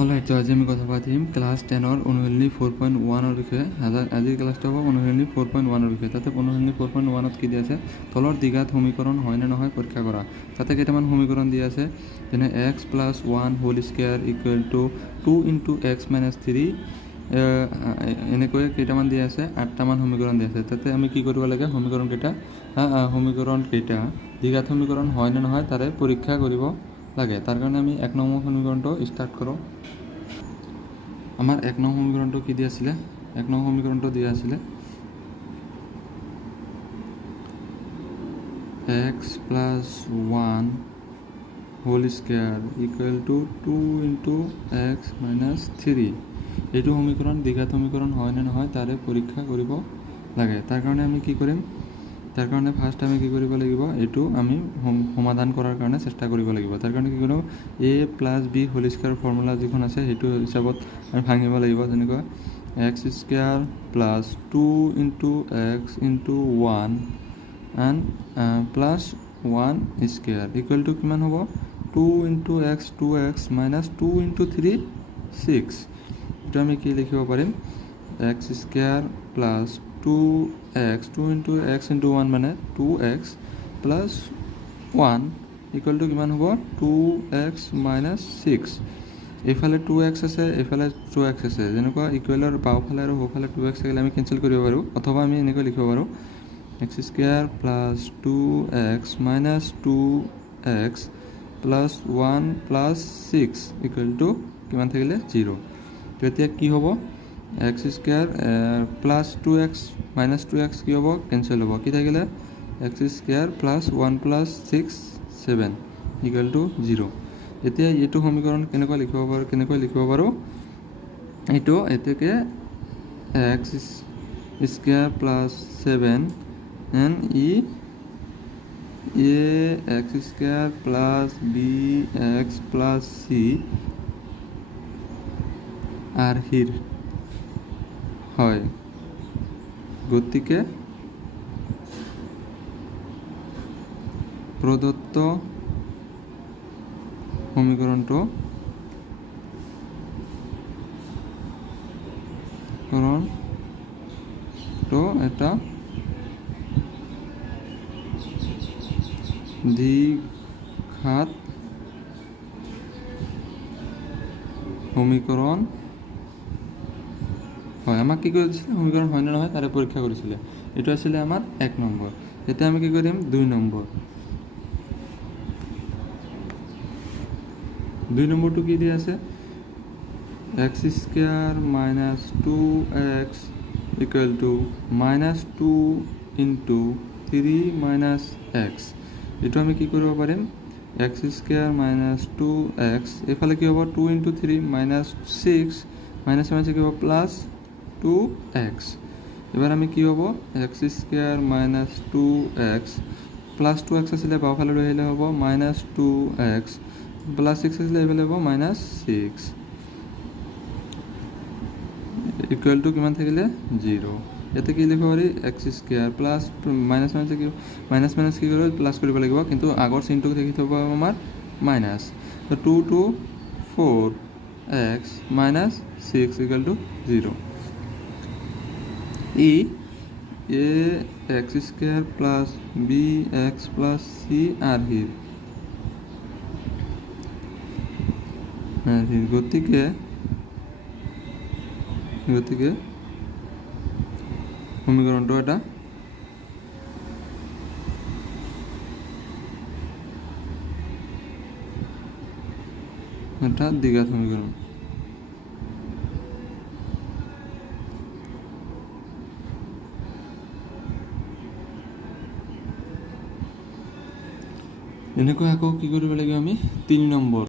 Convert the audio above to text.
Alright, আজি আমি কথা পাতিম ক্লাছ 10ৰ অনুশীলনী 4.1ৰ বিষয়ে। আজিৰ ক্লাছটো হ'ব অনুশীলনী 4.1ৰ বিষয়ে। তাতে অনুশীলনী 4.1ত কি দিয়া আছে, তলৰ দ্বিঘাত সমীকৰণ হয় নে নহয় পৰীক্ষা কৰা। তাতে কেইটামান সমীকৰণ দিয়া আছে, যেনে x + 1 whole square equal to 2 × x - 3 এনেকৈ কেইটামান দিয়া আছে, 8টামান সমীকৰণ দিয়া আছে। তাতে আমি কি কৰিব লাগে, সমীকৰণকেইটা দ্বিঘাত সমীকৰণ হয় নে নহয় তাৰে পৰীক্ষা কৰিব লাগে। তাৰ কাৰণে আমি 1 নম্বৰ সমীকৰণটো ষ্টাৰ্ট কৰোঁ। আমাৰ 1 নম্বৰ সমীকৰণটো কি দিয়া আছিলে, 1 নম্বৰ সমীকৰণটো দিয়া আছিলে x + 1 whole square equal to 2 × x - 3। এইটো সমীকৰণ দ্বিঘাত সমীকৰণ হয় নে নহয় তাৰে পৰীক্ষা কৰিব লাগে। তাৰ কাৰণে আমি কি কৰিম, তাৰ কাৰণে ফাৰ্ষ্ট আমি কি কৰিব লাগিব, এইটো আমি সমাধান কৰাৰ কাৰণে চেষ্টা কৰিব লাগিব। তাৰ কাৰণে কি কৰিম, a + b whole square formula যিখন আছে সেইটো হিচাপত আমি ভাঙিব লাগিব। যেনেকুৱা x² + 2 × x × 1 and +1 square equal two কিমান হ'ব, 2 × x 2x - 2 × 3 6। এইটো আমি কি লিখিব পাৰিম, x² + 2x 2 × x × 1 মানে 2x + 1 ইকুৱেল টু কিমান হ'ব, 2x - 6। এইফালে 2x আছে, এইফালে 2x আছে। যেনেকুৱা ইকুৱেলৰ বাওঁফালে আৰু সোঁফালে 2x থাকিলে আমি কেঞ্চেল কৰিব পাৰোঁ, অথবা আমি এনেকৈ লিখিব পাৰোঁ x² + 2x - 2x + 1 + 6 equal to কিমান থাকিলে, 0। তেতিয়া কি হ'ব, x² + 2x - 2x কি হ'ব, কেঞ্চেল হ'ব। কি থাকিলে, x² + 1 + 6 7 ইকুৱেল টু 0। এতিয়া এইটো সমীকৰণ কেনেকৈ লিখিব পাৰোঁ, এইটো এতিয়াকে x² + 7 and x² + bx + c are here হয়। গতিকে প্ৰদত্ত সমীকৰণটো এটা দ্বিঘাত সমীকৰণ হয়। আমাক কি কৰি দিছিলে, সমীকৰণ হয় নে নহয় তাৰে পৰীক্ষা কৰিছিলে। এইটো আছিলে আমাৰ 1 নম্বৰ। এতিয়া আমি কি কৰিম, 2 নম্বৰ। 2 নম্বৰটো কি দিয়া আছে, x² - 2x equal to -2 × 3 - x। এইটো আমি কি কৰিব পাৰিম, x² - 2x এইফালে কি হ'ব, 2 × 3 - 6 - কি হ'ব, +2x। এবাৰ আমি কি হ'ব, x² - 2x +2x আছিলে বাওঁফালে লৈ আহিলে হ'ব -2x +6 আছিলে এইফালে হ'ব -6 ইকুৱেল টু কিমান থাকিলে, 0। ইয়াতে কি লিখিব পাৰি, x² প্লাছ মাইনাছ কি কৰিব, প্লাছ কৰিব লাগিব, কিন্তু আগৰ চিনটো দেখি থ'ব আমাৰ minus. 2 to 4x - 6 equal to 0। ax² + bx + c are here। গতিকে সমীকৰণটো এটা দ্বিঘাত সমীকৰণ। এনেকৈ আকৌ কি কৰিব লাগিব আমি, 3 নম্বৰ।